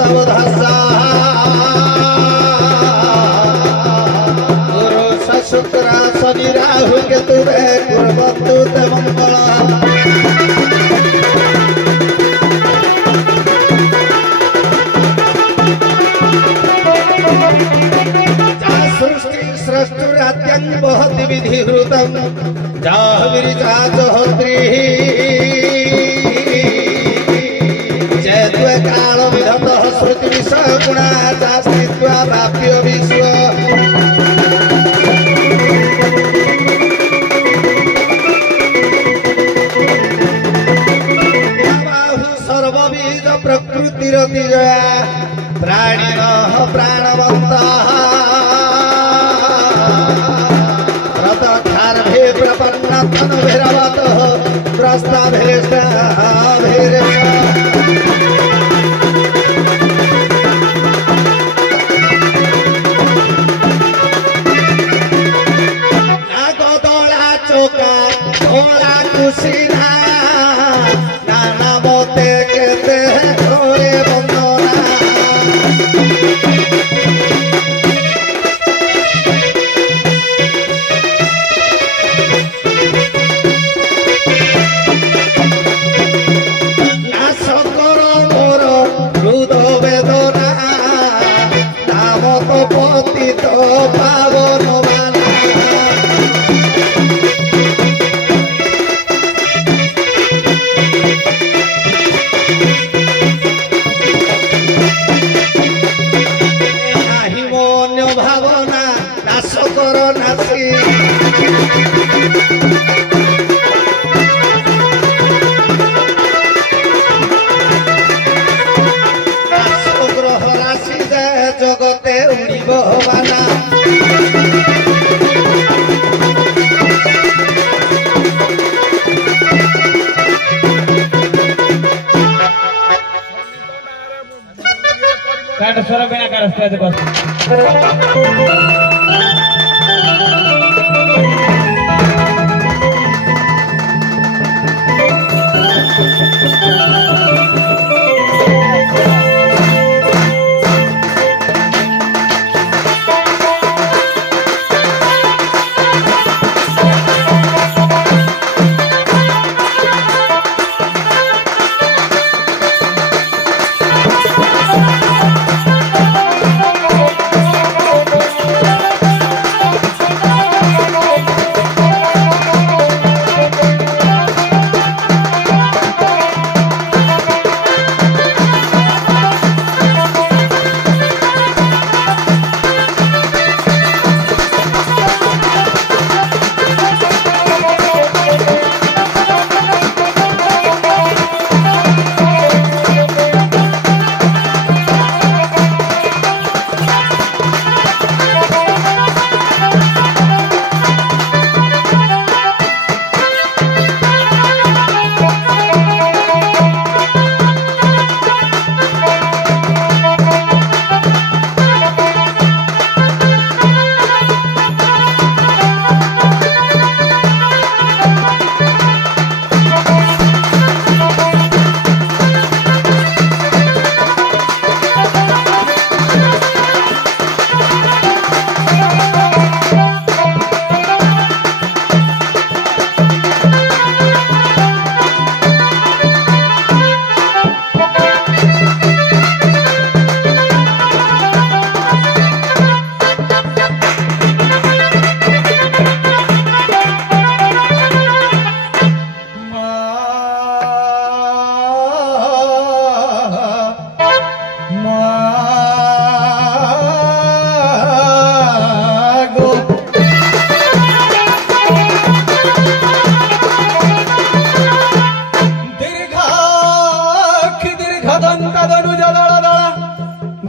तवधसा गुरु शुक्र शनि राहु केतु कुर्वन्तु ते मंगलम्। सृष्टुरात्यं वहति विधिहृतं जाहविरिचा जोहत्रिः जयत्वे कालविधतः श्रुतिविषगुणा चास्तित्वा प्राप्यो विश्व बाहु सर्वबीज प्रकृतिरतिजया प्राणिनः प्राणवन्तः प्रपन्नतनुभिरवतः प्रस्ताभिरिष्टाभिरिष्ट नागदोला चौका धोला कुशिना नाना मोते कहते हैं थोड़े बंदोना भावना नाश कर नासी ग्रह राशि जगते उड़ीब बाना काट स्वर बिना कर स्टेज बस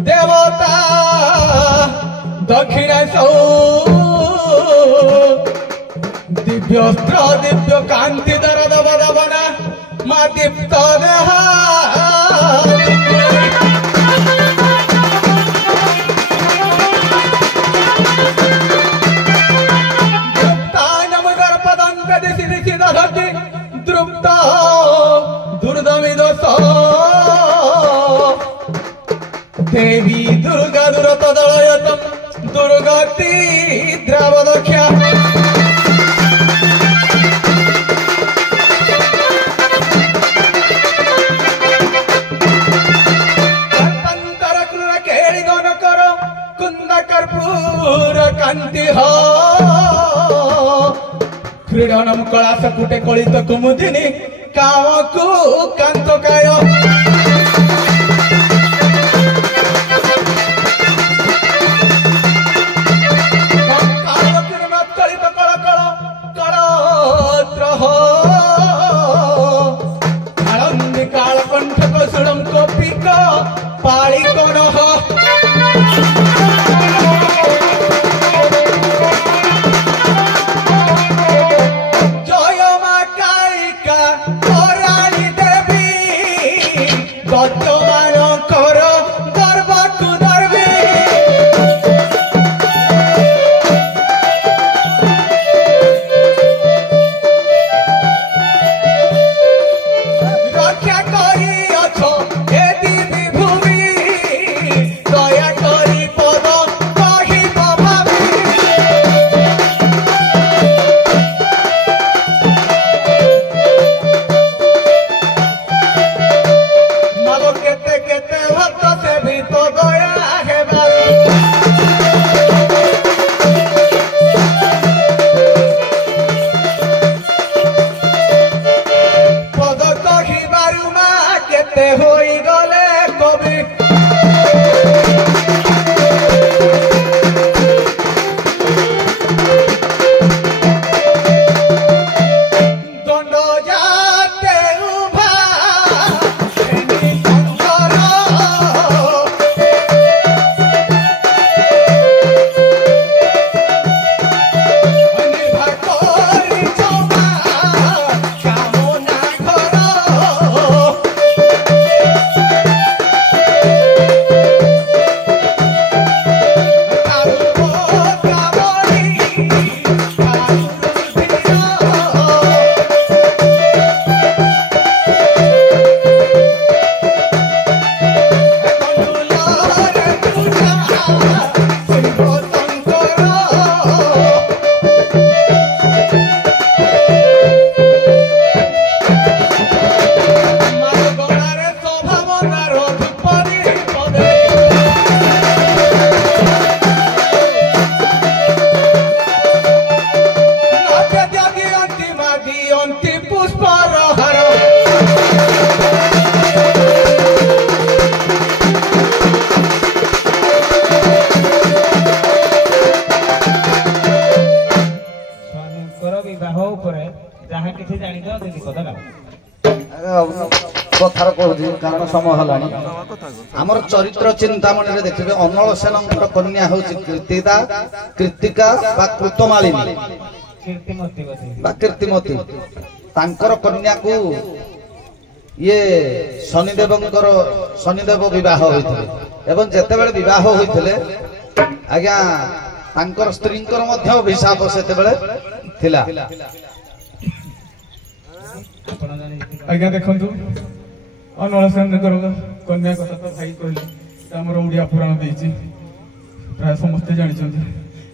देवता दक्षिण दिव्यस्त्र दिव्य कांति दरद बदवना मा दीप्त देहा क्रीडनम कला सकुटे कलित कुमुदिनी कामकु कांतकाय पाली कौन जय मां कालिका रानी देवी बर्तमान कर गर्व को दर्वी रक्षा करी अछो ए देवी भूमि दया करी पद कही भावी मालो केते केते भक्त से भी तो दया है बारू पद कही बारू माँ केते होई गले कवि दंड जाते उभा श्रेणी शंकर निर्भा करी क्षमा कामना कर कथार कहूँ कारण समय हलानी आमर चरित्र चिंतामणि रे देखिबे अनल सेनंकर कन्या होची कीर्तिदा कृतिका बा कृतमालिनी कीर्तिमती तांकर कन्या को ये शनिदेवंकर शनिदेव विवाह होइथिले एवं जेतेबेले विवाह होइथिले आज्ञा तांकर स्त्रींकर मध्य अभिशाप सेतेबेले थिला आज्ञा देखंतु अनल सेनकर कन्या कथा तो भाई कहले हमर ओडिया पुराण देछि प्राय समस्त जानि छथि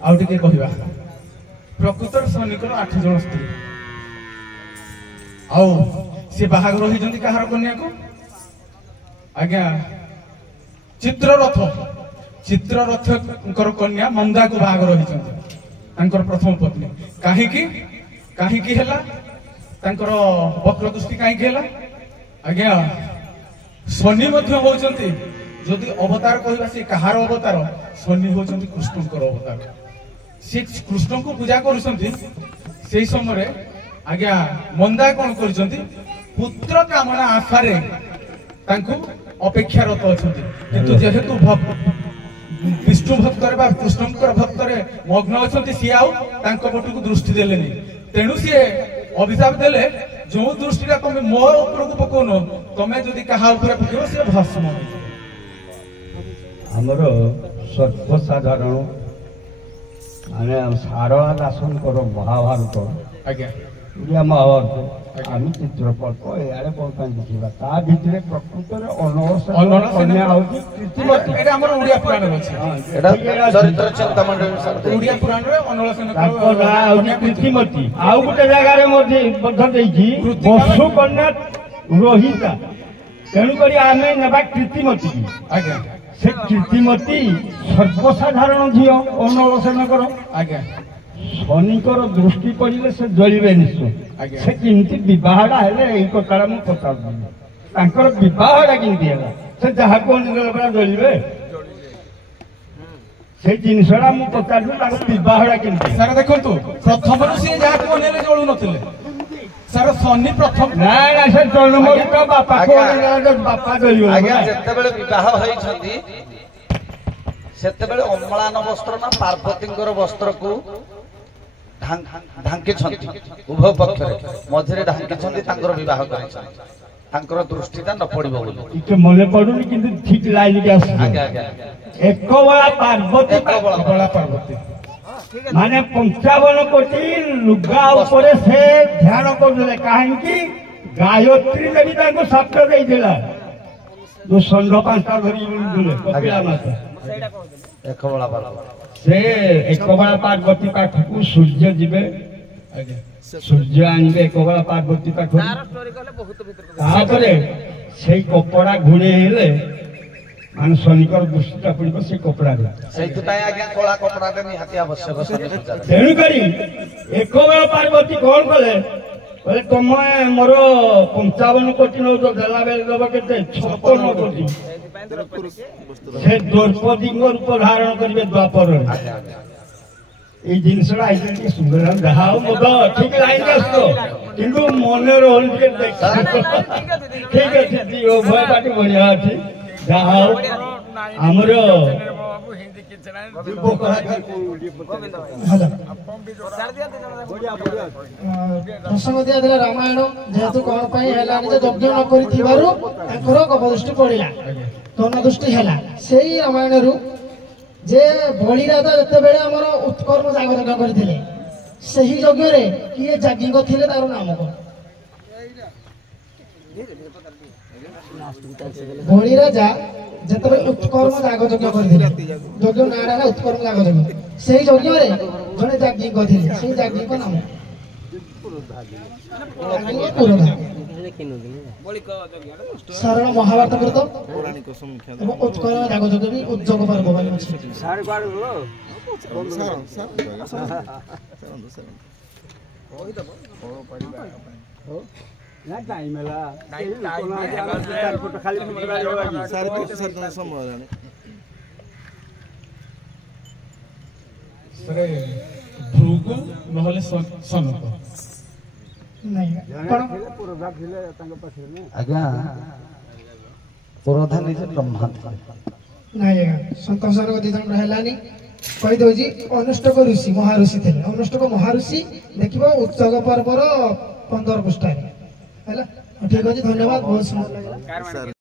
आउ टिके कहिबा प्रकृतर शनिकर 8 जन स्त्री आउ से बाहागर होई जंती कहार कन्या को आज्ञा चित्ररथकर कन्या मंदा को बाहागर होई जंती तांकर प्रथम पत्नी काहे की हैला तांकर वक्र दृष्टि काहे हैला आज्ञा शनि मध्य होचंती जदि अवतार कहबा से कहार अवतार शनि होचंती कृष्णकर अवतार से कृष्ण को पूजा करूछंती सेही समय आज्ञा मंदा कोन करूछंती पुत्र कामना आशारे तांको अपेक्षारत अछंती किंतु जेहेतु विष्णु भक्तरे बा कृष्णकर भक्तरे मग्न अछंती सी आउ तांको पटु दृष्टि देलेनी तेणु सी अभिशाप देले जो दृष्टिटा तुम मोर ऊपर को पकोनो तमे जदि कहा ऊपर पकेबो से भस्म हमर सर्वसाधारण माने सारला दासन करो महाभारत आज्ञा या महाभारत आमी चित्रपट यारे कोन देखिबा ता भितरे प्रकृतर अनवसर कन्या होती कृतिमती एटा हमर ओडिया पुराण अछि एटा चरित्र चिंतामणि ओडिया पुराण रे अनलसन ताको ना होती कृतिमती आउ गुटे जगह रे मध्ये बद्ध देइछि वसु कन्या रोहिता तेणु करी आमे नेबा कृतिमती आज्ञा से कृतिमती सर्वसाधारण झियो अनलसन करो आज्ञा ଶନିଙ୍କର ଦୃଷ୍ଟି ପଡ଼ିଲେ ସେ ଜଳିବେ ନିଶ୍ଚୟ। ଆଜ୍ଞା। ସେ କେମିତି ବିବାହଟା ହେଲେ ଏଇ କଥାଟା ମୁଁ ପଚାରୁଥିଲି ତାଙ୍କର ବିବାହଟା କେମିତି ହେଲା ସେ ଯାହାକୁ ଅନେଇଲା ପରା ଜଳିବେ ସେଇ ଜିନିଷଟା ମୁଁ ପଚାରିଲି ତାଙ୍କ ବିବାହଟା କେମିତି ହେଲା। ସାର୍ ଦେଖନ୍ତୁ ପ୍ରଥମରୁ ସିଏ ଯାହାକୁ ଅନେଇଲେ ଜଳୁ ନଥିଲେ ସାର୍ ଶନି ପ୍ରଥମ ନାଇଁ ନା ସେ ଜନ୍ମରୁ ତ ବାପାକୁ ଅନେଇଲା ବାପା ଜଳିବ। ଆଜ୍ଞା ଯେତେବେଳେ ବିବାହ ହେଇଛନ୍ତି ସେତେବେଳେ ଅମ୍ଳାନ ବସ୍ତ୍ର ନା ପାର୍ବତୀଙ୍କର ବସ୍ତ୍ରକୁ ଢାଙ୍କିଛନ୍ତି ଉଭୟ ପକ୍ଷରେ ମଝିରେ ଢାଙ୍କିଛନ୍ତି ତାଙ୍କର ବିବାହ କରିଛନ୍ତି ତାଙ୍କର ଦୃଷ୍ଟିଟା ନ ପଡିବ ବୋଲି ଟିକେ ମନେ ପଡୁନି କିନ୍ତୁ ଠିକ ଲାଇନକି ଆସୁଛି। ଆଜ୍ଞା ଆଜ୍ଞା ଏକବଳା ପାର୍ବତୀ କଳା ପାର୍ବତୀ ମାନେ 55 କୋଟି ଲୁଗା ଉପରେ ସେ ଧ୍ୟାନ କରୁଥିଲେ କାହିଁକି ଗାୟତ୍ରୀ ଦେବୀ ତାଙ୍କୁ ଶାସ୍ତ୍ର ଦେଇଥିଲା ଯୋଉ ଷଣ୍ଢ ପାଞ୍ଚଟା ଧରି ବୁଲୁଥିଲେ କପିଳା ମାତା ଏକବଳା ପାର୍ବତୀ ସେ ଏକବଳା ପାର୍ବତୀ ପାଖକୁ ସୂର୍ଯ୍ୟ ଯିବେ ଆଜ୍ଞା ସୂର୍ଯ୍ୟ ଆଣିବେ ଏକବଳା ପାର୍ବତୀ ପାଖକୁ ତାପରେ ସେଇ କପଡା ଘୋଡେଇ ହେଲେ ମାନେ ଶନିଙ୍କର ଦୃଷ୍ଟିଟା ପଡିବ ସେଇ କପଡାରେ। ସେଇଥିପାଇଁ ଆଜ୍ଞା କଳା କପଡାଟା ନିହାତି ଆବଶ୍ୟକ ଶନି ପୂଜାରେ। ତେଣୁକରି ଏକବଳା ପାର୍ବତୀ କଣ କଲେ କହିଲେ ତମେ ମୋର 55 କୋଟି ନଉଛ ଦେଲା ବେଳେ ଦବ କେତେ 56 କୋଟି ସେ ଦ୍ରୌପଦୀଙ୍କ ରୂପ ଧାରଣ କରିବେ ଦ୍ୱାପରରେ। এই জিনিসটা আইছে কি সুন্দর যাহা মত ঠিক লাইন আসত কিন্তু মনে রহল টিকে দেখ ঠিক আছে জি ও ভয় পাটি বড়িয়া আছে যাহা আমার ପ୍ରସଙ୍ଗ ଦିଆଥିଲା ରାମାୟଣ ଯେହେତୁ କଣ ପାଇଁ ହେଲାନି ଯେ ଯଜ୍ଞ ନ କରିଥିବାରୁ ତାଙ୍କର କପଦୃଷ୍ଟି ପଡିଲା କର୍ଣ୍ଣଦୃଷ୍ଟି ହେଲା ସେଇ ରାମାୟଣରୁ ଯେ ବଳିରାଜା ଯେତେବେଳେ ଆମର ଉତ୍କର୍ମ ଯାଗ ଯଜ୍ଞ କରିଥିଲେ ସେହି ଯଜ୍ଞରେ କିଏ ଯାଜ୍ଞିକ ଥିଲେ ତାର ନାମ କଣ? ବଳିରାଜା ଯେତେବେଳେ ଉତ୍କର୍ମ ଯାଗ ଯଜ୍ଞ କରିଥିଲେ ଯଜ୍ଞ ନାଁଟା ହେଲା ଉତ୍କର୍ମ ଯାଗ ଯଜ୍ଞ ସେଇ ଯଜ୍ଞରେ ଜଣେ ଯାଜ୍ଞିକ ଥିଲେ ସେଇ ଯାଜ୍ଞିକ ନାମ ସାରଣ ମହାଭାରତ କୃତ ଏବଂ ଉତ୍କଳ ଯାଗ ଯଜ୍ଞ ବି ଉଦ୍ଯୋଗ ପର୍ବ ବୋଲି ଅଛି। ଭୃଗୁ ନହେଲେ ସନକ ଆଜ୍ଞା ପୁରୋଧା ନିଜେ ବ୍ରହ୍ମା ନାଇଁ ଆଜ୍ଞା ସନ୍ତୋଷର ଦି ଜଣ ହେଲାନି କହିଦଉଛି ଅନୁଷ୍ଠକ ଋଷି ମହାଋଷି ଥିଲେ ଅନୁଷ୍ଠକ ମହାଋଷି ଦେଖିବ ଉତ୍ସବ ପର୍ବର 15 ପୃଷ୍ଠାରେ ହେଲା ଠିକ ଅଛି ଧନ୍ୟବାଦ ବହୁତ ସୁନ୍ଦର ଲାଗିଲା।